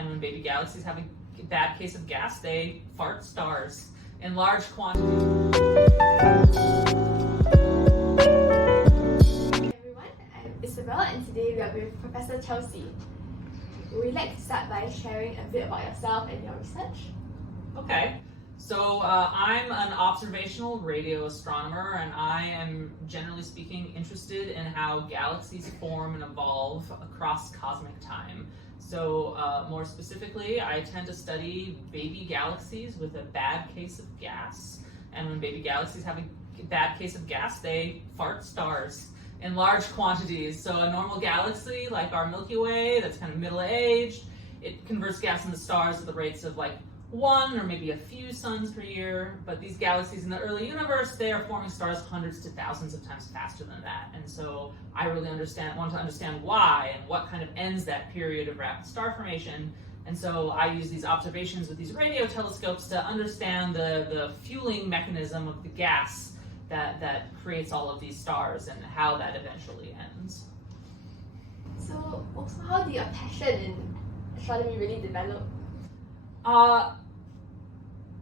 and when baby galaxies have a bad case of gas, they fart stars in large quantities. Hey everyone, I'm Isabel, and today we are with Professor Chelsea. Would you like to start by sharing a bit about yourself and your research? Okay, so I'm an observational radio astronomer, and I am, generally speaking, interested in how galaxies form and evolve across cosmic time. So more specifically, I tend to study baby galaxies with a bad case of gas. And when baby galaxies have a bad case of gas, they fart stars in large quantities. So a normal galaxy, like our Milky Way, that's kind of middle-aged, it converts gas into stars at the rates of like 1 or maybe a few suns per year. But these galaxies in the early universe, they are forming stars hundreds to thousands of times faster than that. And so I really want to understand why and what kind of ends that period of rapid star formation. And so I use these observations with these radio telescopes to understand the fueling mechanism of the gas that creates all of these stars and how that eventually ends. So how did your passion in astronomy really develop?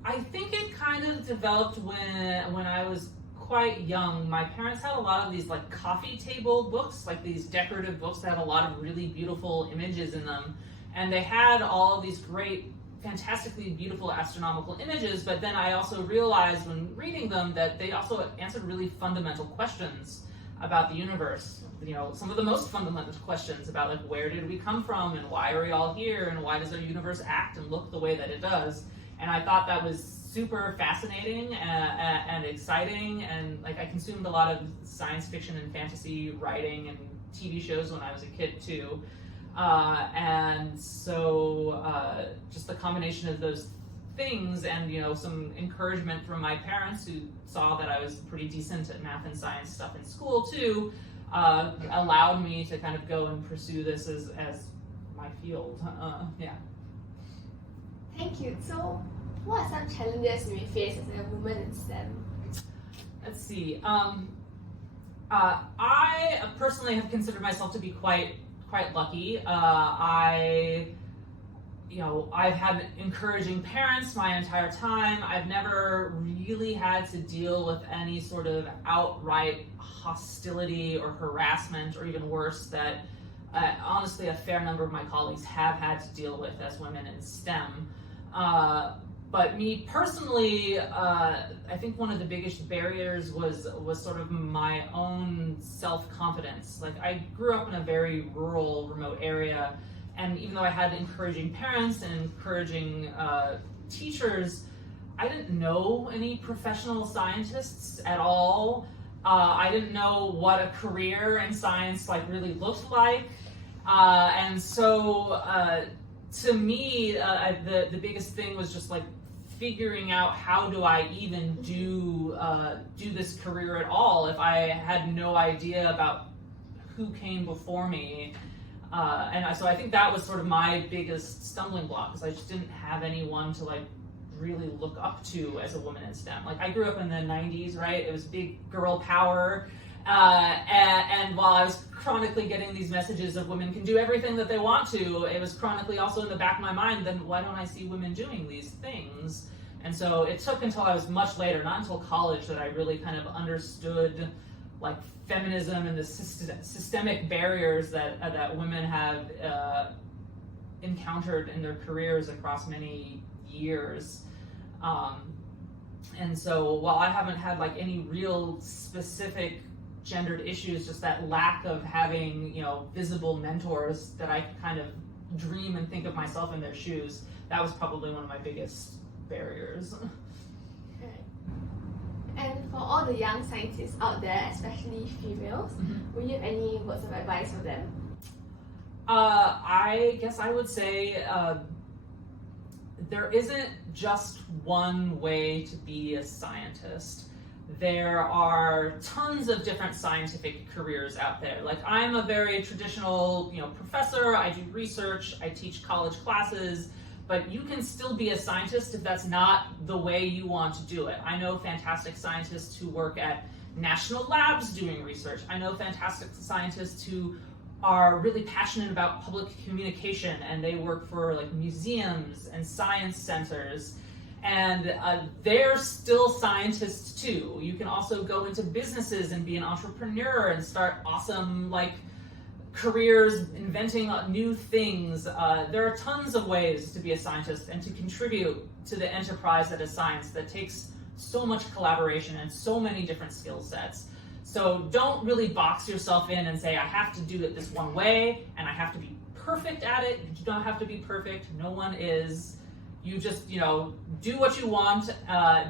I think it kind of developed when I was quite young. My parents had a lot of these like coffee table books, like these decorative books that had a lot of really beautiful images in them. And they had all of these great, fantastically beautiful astronomical images, but then I also realized when reading them that they also answered really fundamental questions about the universe. You know, some of the most fundamental questions about like where did we come from and why are we all here and why does our universe act and look the way that it does. And I thought that was super fascinating and exciting, and like I consumed a lot of science fiction and fantasy writing and TV shows when I was a kid too. And so just the combination of those things and, you know, some encouragement from my parents who saw that I was pretty decent at math and science stuff in school too, allowed me to kind of go and pursue this as my field. Yeah. Thank you. So what are some challenges you may face as a woman in STEM? Let's see. I personally have considered myself to be quite lucky. I've had encouraging parents my entire time. I've never really had to deal with any sort of outright hostility or harassment, or even worse, that honestly a fair number of my colleagues have had to deal with as women in STEM. But me personally, I think one of the biggest barriers was sort of my own self-confidence. Like I grew up in a very rural, remote area, and even though I had encouraging parents and encouraging teachers, I didn't know any professional scientists at all. I didn't know what a career in science like really looked like, and so to me, the biggest thing was just like figuring out how do I even do this career at all if I had no idea about who came before me. So I think that was sort of my biggest stumbling block, because I just didn't have anyone to like really look up to as a woman in STEM. Like I grew up in the 90s, right? It was big girl power. And while I was chronically getting these messages of women can do everything that they want to, it was chronically also in the back of my mind, then why don't I see women doing these things? And so it took until I was much later, not until college, that I really kind of understood like feminism and the systemic barriers that women have encountered in their careers across many years. And so while I haven't had like any real specific gendered issues, just that lack of having, you know, visible mentors that I could kind of dream and think of myself in their shoes, that was probably one of my biggest barriers. Right. And for all the young scientists out there, especially females, would you have any words of advice for them? I guess I would say there isn't just one way to be a scientist. There are tons of different scientific careers out there. Like I'm a very traditional, you know, professor. I do research. I teach college classes. But you can still be a scientist if that's not the way you want to do it. I know fantastic scientists who work at national labs doing research. I know fantastic scientists who are really passionate about public communication, and they work for like museums and science centers, and they're still scientists too. You can also go into businesses and be an entrepreneur and start awesome like careers inventing new things. There are tons of ways to be a scientist and to contribute to the enterprise that is science that takes so much collaboration and so many different skill sets. So don't really box yourself in and say, I have to do it this one way and I have to be perfect at it. You don't have to be perfect. No one is. You just, do what you want,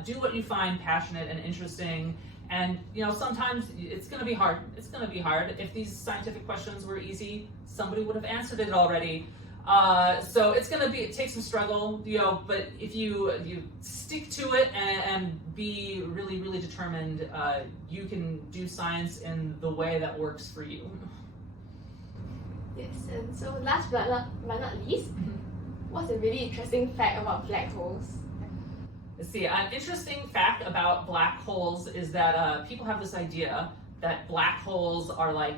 do what you find passionate and interesting. And, sometimes it's going to be hard. It's going to be hard. If these scientific questions were easy, somebody would have answered it already. So it's going to take some struggle, but if you stick to it and be really, really determined, you can do science in the way that works for you. Yes, and so last but not least, what's a really interesting fact about black holes? Let's see, an interesting fact about black holes is that people have this idea that black holes are like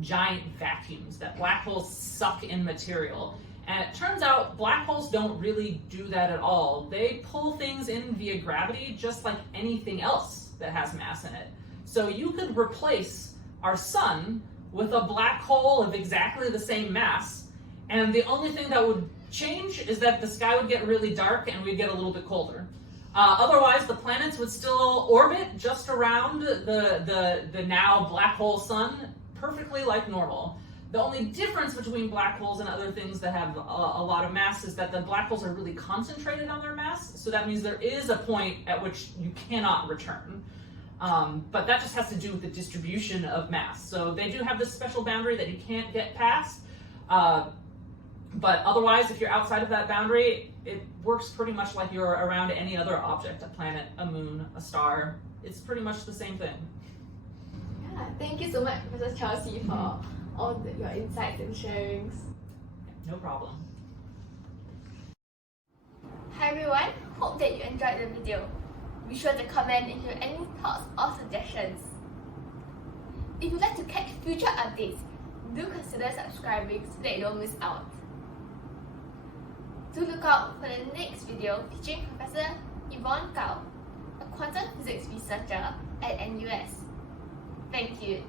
giant vacuums, that black holes suck in material. And it turns out black holes don't really do that at all. They pull things in via gravity just like anything else that has mass in it. So you could replace our sun with a black hole of exactly the same mass, and the only thing that would change is that the sky would get really dark and we'd get a little bit colder. Otherwise, the planets would still orbit just around the now black hole sun, perfectly like normal. The only difference between black holes and other things that have a lot of mass is that the black holes are really concentrated on their mass, so that means there is a point at which you cannot return. But that just has to do with the distribution of mass. So they do have this special boundary that you can't get past. But otherwise, if you're outside of that boundary, it works pretty much like you're around any other object, a planet, a moon, a star. It's pretty much the same thing. Yeah, thank you so much, Professor Chelsea, for all your insights and sharings. No problem. Hi everyone, hope that you enjoyed the video. Be sure to comment if you have any thoughts or suggestions. If you'd like to catch future updates, do consider subscribing so that you don't miss out. Do look out for the next video featuring Professor Yvonne Gao, a quantum physics researcher at NUS. Thank you.